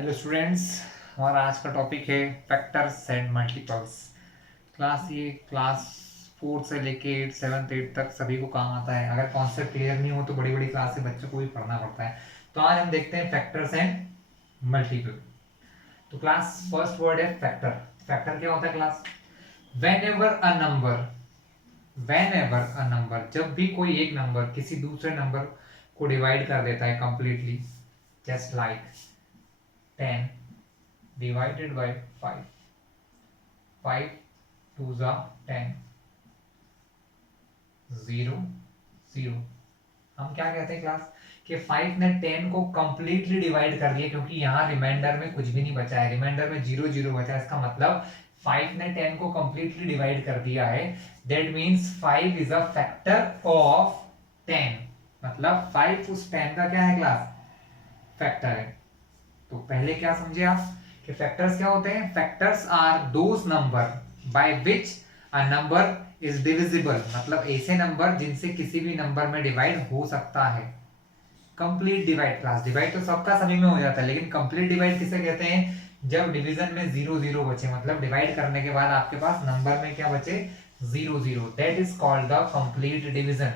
Hello students, हमारा आज का टॉपिक है फैक्टर्स एंड मल्टीपल्स। क्लास 4 से लेके 8 7 8 तक सभी को काम आता है। अगर कॉन्सेप्ट क्लियर नहीं हो तो बड़ी बड़ी क्लास के बच्चों को भी पढ़ना पड़ता है। तो आज हम देखते हैं फैक्टर्स एंड मल्टीपल। तो क्लास फर्स्ट वर्ड है फैक्टर। फैक्टर क्या होता है class? When ever a number, जब भी कोई एक नंबर किसी दूसरे नंबर को डिवाइड कर देता है completely, just like 10 divided by 5, 5 2s are 10, 0 0। हम क्या कहते हैं क्लास कि 5 ने 10 को कंप्लीटली डिवाइड कर दिया, क्योंकि यहाँ रिमाइंडर में कुछ भी नहीं बचा है, रिमाइंडर में 0 0 बचा है। इसका मतलब 5 ने 10 को कंप्लीटली डिवाइड कर दिया है। That means 5 is a factor of 10। मतलब 5 उस 10 का क्या है क्लास? फैक्टर है। तो पहले क्या समझे आप कि फैक्टर्स क्या होते हैं? Factors are those number by which a number is divisible. मतलब ऐसे नंबर जिनसे किसी भी नंबर में डिवाइड हो सकता है। कंप्लीट डिवाइड क्लास, डिवाइड तो सबका सभी में हो जाता है, लेकिन कंप्लीट डिवाइड किसे कहते हैं? जब डिवीजन में 0 0 बचे, मतलब डिवाइड करने के बाद आपके पास नंबर में क्या बचे? 0 0। That is called the complete division.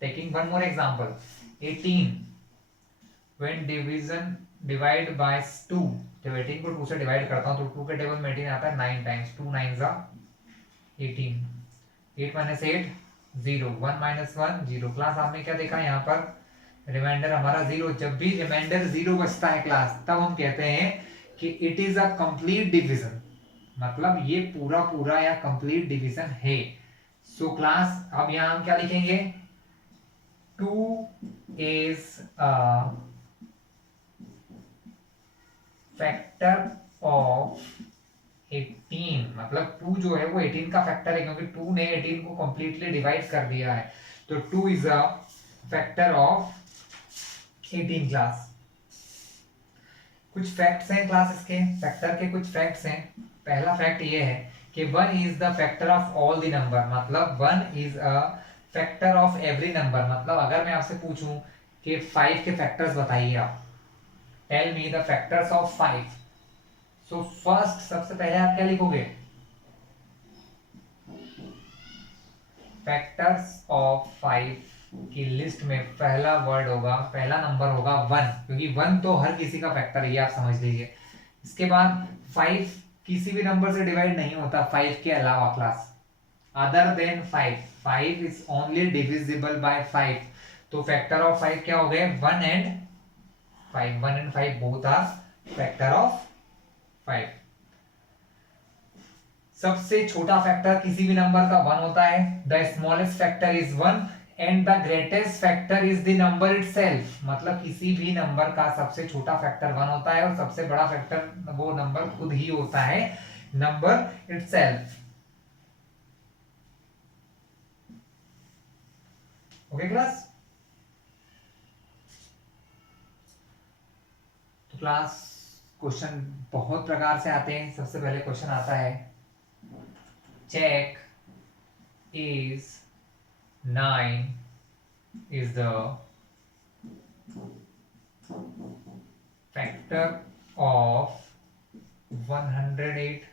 Taking one more example, 18 when division divide by 2। जब 18 को 2 से डिवाइड करता हूं तो 2 के टेबल में 18 आता है 9 times. 2 9s are 18। 8 minus 8 0, 1 minus 1 0। Class आपने क्या देखा यहाँ पर? रिमाइंडर हमारा 0। जब भी रिमाइंडर 0 बचता है क्लास, तब हम कहते हैं कि it is a complete division. मतलब ये पूरा पूरा या कंप्लीट डिवीजन है। सो क्लास अब यहाँ हम क्या लिखेंगे? 2 is a फैक्टर ऑफ 18। मतलब 2 जो है वो 18 का फैक्टर है, क्योंकि 2 ने 18 को कंप्लीटली डिवाइड कर दिया है। तो 2 is a factor of 18 class. कुछ फैक्ट्स हैं क्लास, इसके फैक्टर के कुछ फैक्ट्स हैं। पहला फैक्ट ये है कि 1 is the factor of all the number. मतलब 1 is a factor of every number. मतलब अगर मैं आपसे पूछूं कि 5 के फैक्टर्स बताइए आप, tell me the factors of 5। So first सबसे पहले आप क्या लिखोगे? फैक्टर्स ऑफ 5 की लिस्ट में पहला वर्ड होगा, पहला नंबर होगा 1, क्योंकि 1 तो हर किसी का फैक्टर है, ये आप समझ लीजिए। इसके बाद 5 किसी भी नंबर से डिवाइड नहीं होता 5 के अलावा class, other than 5। 5 is only divisible by 5। तो फैक्टर ऑफ 5 क्या हो गए? 1 and 5। 1 and 5 both are factor of 5। सबसे छोटा फैक्टर किसी भी नंबर का 1 होता है। The smallest factor is 1 and the greatest factor is the number itself. मतलब किसी भी नंबर का सबसे छोटा फैक्टर 1 होता है और सबसे बड़ा फैक्टर वो नंबर खुद ही होता है, नंबर इटसेल्फ। Okay class? तो क्लास क्वेश्चन बहुत प्रकार से आते हैं। सबसे पहले क्वेश्चन आता है, check is 9 is the factor of 108।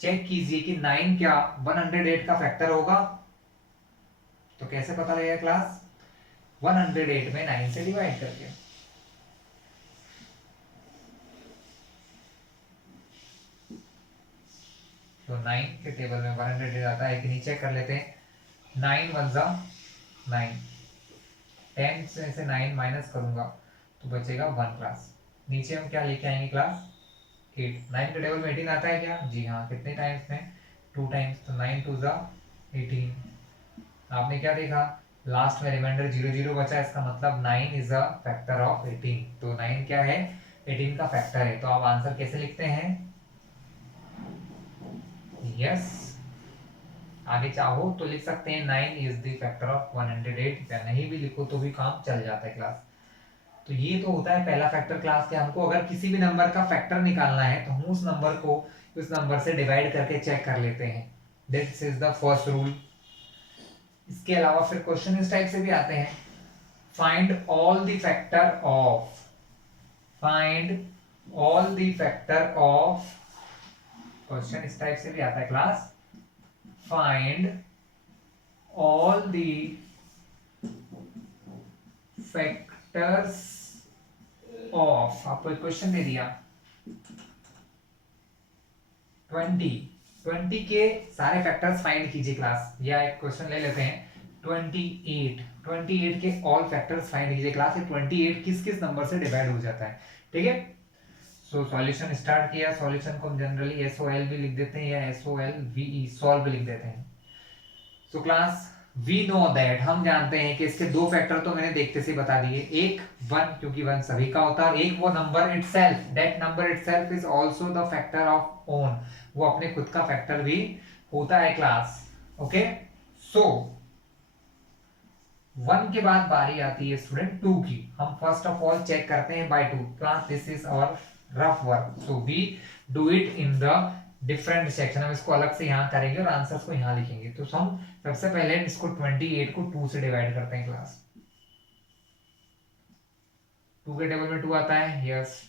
Check कीजिए कि 9 क्या 108 का फैक्टर होगा। तो कैसे पता लगेगा क्लास? 108 में 9 से डिवाइड करके। तो 9 के टेबल में 108 आता है कि नहीं, चेक कर लेते हैं। 9 1 जा 9, 10 से 9 माइनस करूंगा तो बचेगा 1 क्लास। नीचे हम क्या लेके आएंगे क्लास? 8। 9 के टेबल में 18 आता है क्या? जी हाँ। कितने टाइम्स में? 2 टाइम्स। तो 9 2 जा 18। आपने क्या देखा? लास्ट में रिमाइंडर 0 0 बचा, इसका मतलब 9 इज अ फैक्टर ऑफ 18। तो 9 क्या है? 18 का फैक्टर है। तो आप आंसर कैसे लिखते हैं? यस। आगे चाहो तो लिख सकते हैं 9 इज द फैक्टर ऑफ 108, या नहीं भी लिखो तो भी काम चल जाता है क्लास। तो ये तो होता है पहला फैक्टर क्लास के। हमको अगर किसी भी नंबर का फैक्टर निकालना है तो हम उस नंबर को उस नंबर से डिवाइड करके चेक कर लेते हैं। This is the first rule. इसके अलावा फिर क्वेश्चन इस टाइप से भी आते हैं, find all the factor of find all the factor of, question इस टाइप से भी आता है class, find all the factors of, आपको एक क्वेश्चन दे दिया 20 के सारे फैक्टर्स फाइंड कीजिए क्लास, या एक क्वेश्चन ले लेते हैं 28 के ऑल फैक्टर्स फाइंड कीजिए क्लास। ये 28 किस किस नंबर से डिवाइड हो जाता है, ठीक है। सो सॉल्यूशन स्टार्ट किया, सॉल्यूशन को हम जनरली SOL भी लिख देते हैं या SOLVE सॉल्व भी लिख देते हैं। So class we know that, हम जानते हैं कि इसके दो फैक्टर तो मैंने देखते से बता दिए, एक 1 क्योंकि 1 सभी का होता है, एक वो number itself, that number itself is also the factor of own, वो अपने खुद का फैक्टर भी होता है क्लास, ओके। सो 1 के बाद बारी आती है स्टूडेंट 2 की, हम फर्स्ट ऑफ ऑल चेक करते हैं by 2 class, this is our rough work, so we do it in the different section, हम इसको अलग से यहाँ करेंगे और आंसर्स को यहाँ लिखेंगे। तो हम सबसे पहले इसको 28 को 2 से डिवाइड करते हैं क्लास, 2 के टेबल में 2 आता है, यस,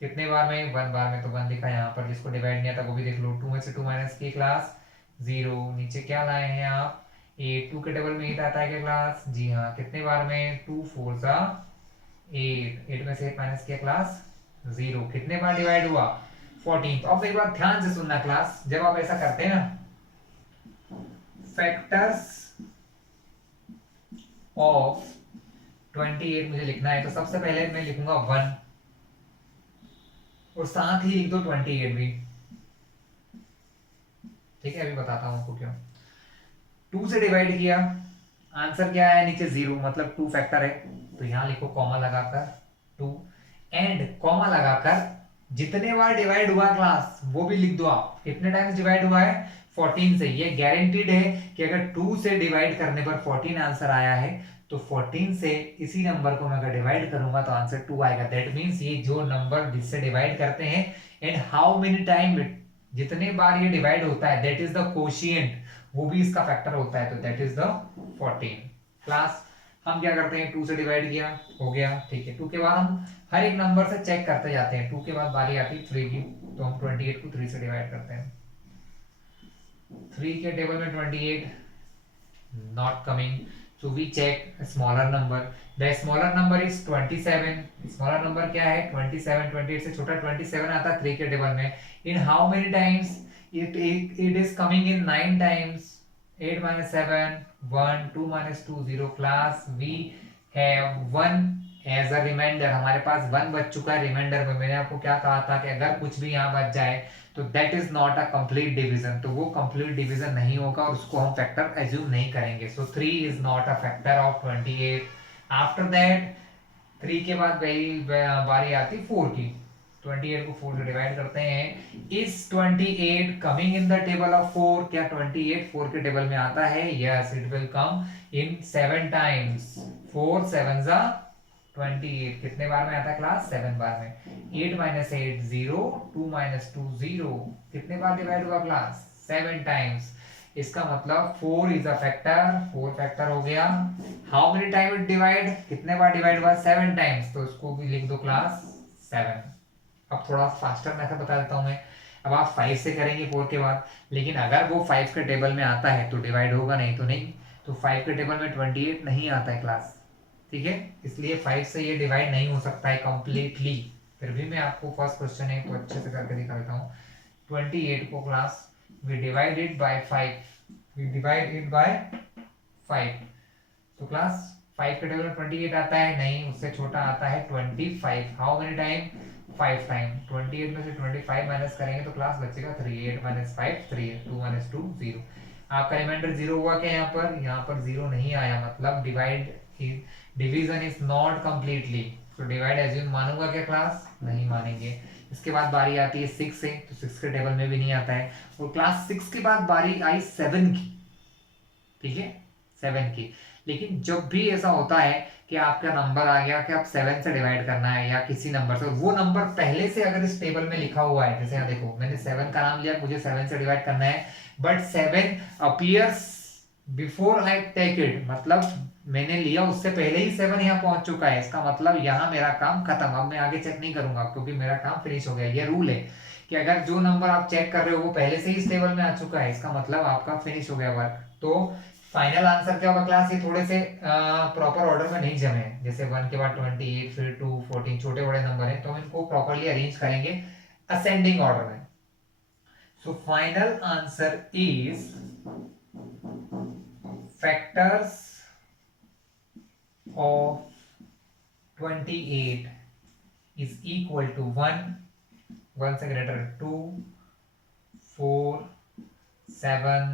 कितने बार में, 1 बार में, तो 1 लिखा यहाँ पर, जिसको डिवाइड नहीं आता वो भी देख लो, 2 में से 2 माइनस की क्लास 0, नीचे क्या लाए हैं आप 8, 2 के टेबल में 8 आता है क्या क्लास, जी हाँ, कितने बार में, 2 4 सा 8, 8 में से 8 माइनस किया क्लास 0, कितने बार डिवाइड हुआ 14। तो अब एक बार ध्यान से सुनना क्लास, जब आप ऐसा करते हैं ना फैक्टर्स ऑफ 28 मुझे लिखना है, तो सबसे पहले मैं लिखूंगा 1 और साथ ही लिख दो 28 भी, ठीक है। अभी बताता हूं आपको क्यों। 2 से डिवाइड किया, आंसर क्या है नीचे 0, मतलब 2 फैक्टर है, तो यहां लिखो कॉमा लगाकर 2 एंड कॉमा लगाकर जितने बार डिवाइड हुआ क्लास वो भी लिख दो आप, कितने टाइम्स डिवाइड हुआ है 14 से। ये गारंटीड है कि अगर 2 से डिवाइड करने पर 14 आंसर आया है तो 14 से इसी नंबर को मैं अगर डिवाइड करूंगा तो आंसर 2 आएगा। दैट मींस ये जो नंबर जिससे डिवाइड करते हैं and how many time it, जितने बार ये डिवाइड होता है दैट इज द कोशिएंट, वो भी इसका फैक्टर होता है, तो दैट इज द 14। क्लास हम क्या करते हैं 2 से डिवाइड किया, हो गया, ठीक है। 2 के बाद हम हर एक नंबर से चेक करते जाते हैं, 2 के बाद बारी आती है 3 की, तो हम 28 को 3 से डिवाइड करते हैं, 3 के टेबल में 28 not coming, so we check a smaller number, the smaller number is 27, smaller number क्या है 27, 28 से छोटा 27 आता है 3 के टेबल में, in how many times it is coming in 9 times, 8 minus 7 1, 2 minus 2 0, class we have 1 as a remainder, हमारे पास 1 बच चुका है रिमाइंडर में। मैंने आपको क्या कहा था कि अगर कुछ भी यहाँ बच जाए तो that is not a complete division, तो वो कंप्लीट डिवीजन नहीं होगा और उसको हम फैक्टर एज्यूम नहीं करेंगे। सो 3 is not a factor of 28। After that 3 के बाद बारी आती 4 की, 28 को 4 से डिवाइड करते हैं। Is 28 coming in the table of 4, क्या 28 4 के टेबल में आता है, yes it will come in 7 times, 4 7 जा 28, कितने बार में आता है क्लास 7 बार में। 8 माइनस 8 0, 2 माइनस 2 0, कितने बार डिवाइड हुआ क्लास 7 टाइम्स, इसका मतलब 4 इज अ फैक्टर, 4 फैक्टर हो गया। How many time it divide, कितने बार डिवाइड हुआ 7 टाइम्स, तो इसको भी लिख दो क्लास 7। अब थोड़ा फास्टर मेथड बता देता हूं मैं, अब आप 5 से करेंगे 4 के बाद, लेकिन अगर वो 5 के टेबल में आता है तो डिवाइड होगा, नहीं तो नहीं। तो 5 के टेबल में 28 नहीं आता है क्लास, ठीक है, इसलिए 5 से ये डिवाइड नहीं हो सकता है कंप्लीटली। फिर भी मैं आपको फर्स्ट क्वेश्चन है तो अच्छे से करके दिखा देता हूँ। 28 को class we divide it by 5, we divide it by 5, तो क्लास 5 के टेबल में 28 आता है, नहीं, उससे छोटा आता है 25। हाउ मेनी टाइम 5 टाइम, 28 में से 25 माइनस करेंगे तो क्लास बचेगा 3, 8 माइनस 5 3 है, 2 माइनस 2 0। आपका रिमाइंडर 0 हुआ क्या यहाँ पर 0 नहीं आया, मतलब डिवीजन इज नॉट कंप्लीटली, तो डिवाइड एज्यूम मानूंगा क्या क्लास, नहीं मानेंगे। इसके बाद बारी आती है 6 से, तो 6 के टेबल में भी नहीं आता है। और क्लास 6 के बाद बारी आई 7 की, ठीक है 7 की। लेकिन जब भी ऐसा होता है कि आपका नंबर आ गया कि आप 7 से डिवाइड करना है या किसी नंबर से, वो नंबर पहले से अगर इस टेबल में लिखा हुआ है, जैसे यहाँ देखो मैंने 7 का नाम लिया, मुझे 7 से डिवाइड करना है, but 7 appears before I take it, मतलब मैंने लिया उससे पहले ही 7 यहाँ पहुंच चुका है, इसका मतलब यहाँ मेरा काम खत्म, अब मैं आगे चेक नहीं करूंगा क्योंकि मेरा काम फिनिश हो गया। ये रूल है कि अगर जो नंबर आप चेक कर रहे हो वो पहले से ही इस टेबल में आ चुका है, इसका मतलब आपका फिनिश हो गया वर्क। तो फाइनल आंसर क्या होगा क्लास, ये थोड़े से प्रॉपर ऑर्डर में नहीं जमे हैं, जैसे 1 के बाद 28, फिर 2, 14, छोटे बड़े नंबर हैं, तो हम इनको प्रॉपरली अरेंज करेंगे असेंडिंग ऑर्डर में। So final answer is factors of 28 is equal to 1, 1 से greater 2, 4, 7,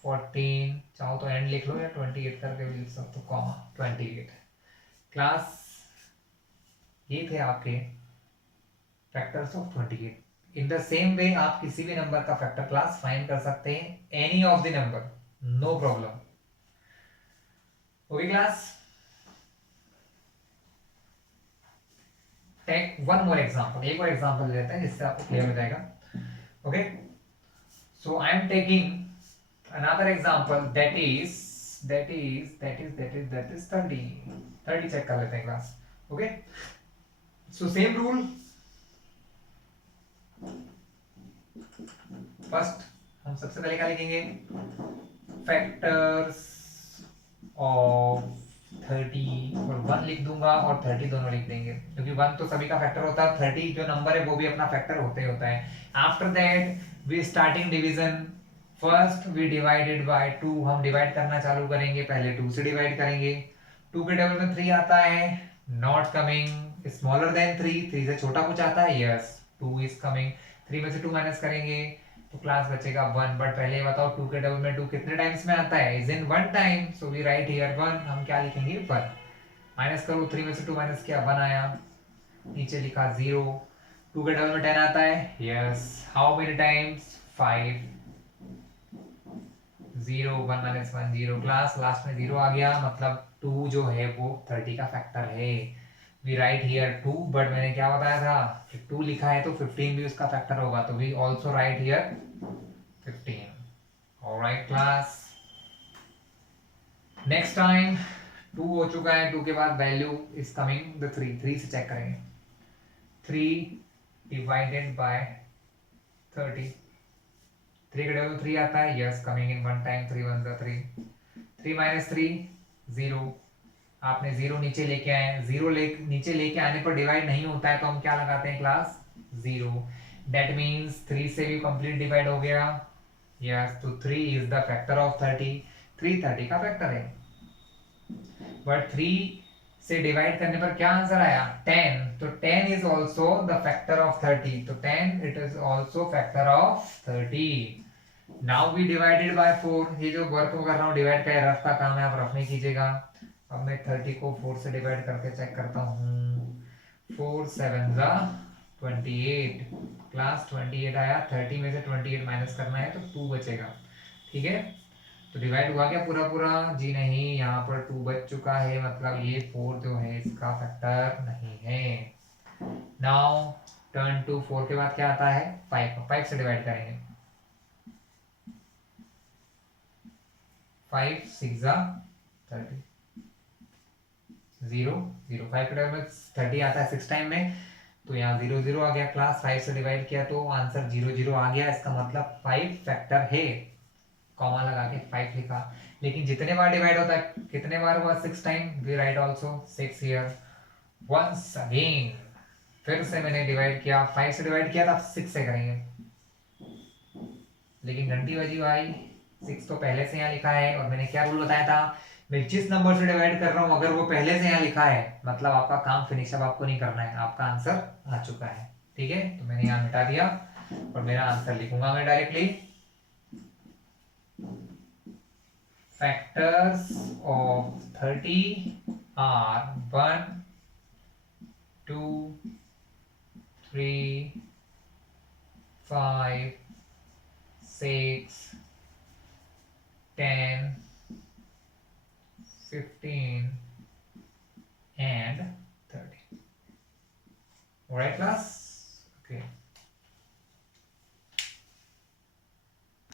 14, चाहो तो एंड लिख लो या 28 करके भी लिख सकते हो, कॉमा 28। क्लास ये थे आपके factors of 28। In the same way आप किसी भी नंबर का फैक्टर क्लास फाइंड कर सकते हैं, any of the number, no problem. Okay class, take one more example, एक और एग्जांपल लेते हैं जिससे आपको क्लियर हो जाएगा। Okay, so I am taking another example that is 30 check कर लेते हैं class. Okay, so same rule, first हम सबसे पहले क्या लिखेंगे, फैक्टर्स ऑफ 30, और 1 लिख दूंगा और 30 दोनों लिख देंगे, क्योंकि 1 तो सभी का फैक्टर होता है, 30 जो नंबर है वो भी अपना फैक्टर होते ही होता है। After that we starting division, first we divided by 2, हम डिवाइड करना चालू करेंगे, पहले 2 से डिवाइड करेंगे, 2 के टेबल में 3 आता है, नॉट कमिंग, स्मॉलर देन 3 से छोटा कुछ आता है, यस 2 इज कमिंग, 3 में से 2 माइनस करेंगे तो क्लास बचेगा 1। बट पहले ये बताओ 2 के टेबल में 2 कितने टाइम्स में आता है, is in 1 time, so we write here 1, हम क्या लिखेंगे 1, माइनस करो, 3 में से 2 माइनस किया 1 आया, नीचे लिखा 0, 2 के टेबल में 10 आता है, yes, how many times 5, 0, 1 minus 1 0, class last में 0 आ गया, मतलब 2 जो है वो 30 का फैक्टर है। वी राइट हियर 2, बट मैंने क्या बताया था कि 2 लिखा है तो 15 भी उसका फैक्टर होगा, तो we also write here 15। Alright class, next time 2 हो चुका है, 2 के बाद वैल्यू इज कमिंग द 3 से चेक करेंगे, 3 डिवाइडेड बाय 30, 3 के टेबल 3 आता है, yes coming in 1 time, 3 1 3, 3 minus 3 0, आपने 0 नीचे लेके आए, 0 नीचे लेके आने पर डिवाइड नहीं होता है तो हम क्या लगाते हैं क्लास 0, दैट मीन्स 3 से भी कंप्लीट डिवाइड हो गया, यस, तो 3 इज द फैक्टर ऑफ 30, 3 30 का फैक्टर है, बट 3 से डिवाइड करने पर क्या आंसर आया 10, तो 10 is also the factor of 30, तो 10 it is also factor of 30। Now we divided by 4, ये जो वर्क कर रहा हूँ डिवाइड का रफ का काम है, आप रफ नहीं कीजिएगा। अब मैं 30 को 4 से डिवाइड करके चेक करता हूँ, 4 7 जा 28, क्लास 28 आया, 30 में से 28 माइनस करना है तो 2 बचेगा, ठीक है, तो डिवाइड हुआ क्या पूरा पूरा, जी नहीं, यहाँ पर 2 बच चुका है, मतलब ये 4 जो है इसका फैक्टर नहीं है। नाउ टर्न टू 4 के बाद क्या आता है 5, 5 से डिवाइड करेंगे, 5 6 जा 30, 0 0, 5 के टेबल में 30 आता है 6 टाइम में, तो यहाँ 0 0 आ गया, क्लास 5 से डिवाइड किया तो आंसर 0 0 आ गया, इसका मतलब 5 फैक्टर है, कॉमा लगा के 5 लिखा। लेकिन जितने बार डिवाइड होता है, कितने बार हुआ 6 time, we write also 6 here, once again फिर से मैंने डिवाइड किया, 5 से डिवाइड किया था, 6 से करेंगे, लेकिन घंटी बजी भाई, 6 तो पहले से यहाँ लिखा है, और मैंने क्या रूल बताया था, मैं जिस नंबर से डिवाइड कर रहा हूँ अगर वो पहले से यहाँ लिखा है मतलब आपका काम फिनिश, अब आपको नहीं करना है, आपका आंसर आ चुका है, ठीक है, तो मैंने यहाँ मिटा दिया और मेरा आंसर लिखूंगा मैं डायरेक्टली, factors of 30 are 1 2 3 5 6 10 15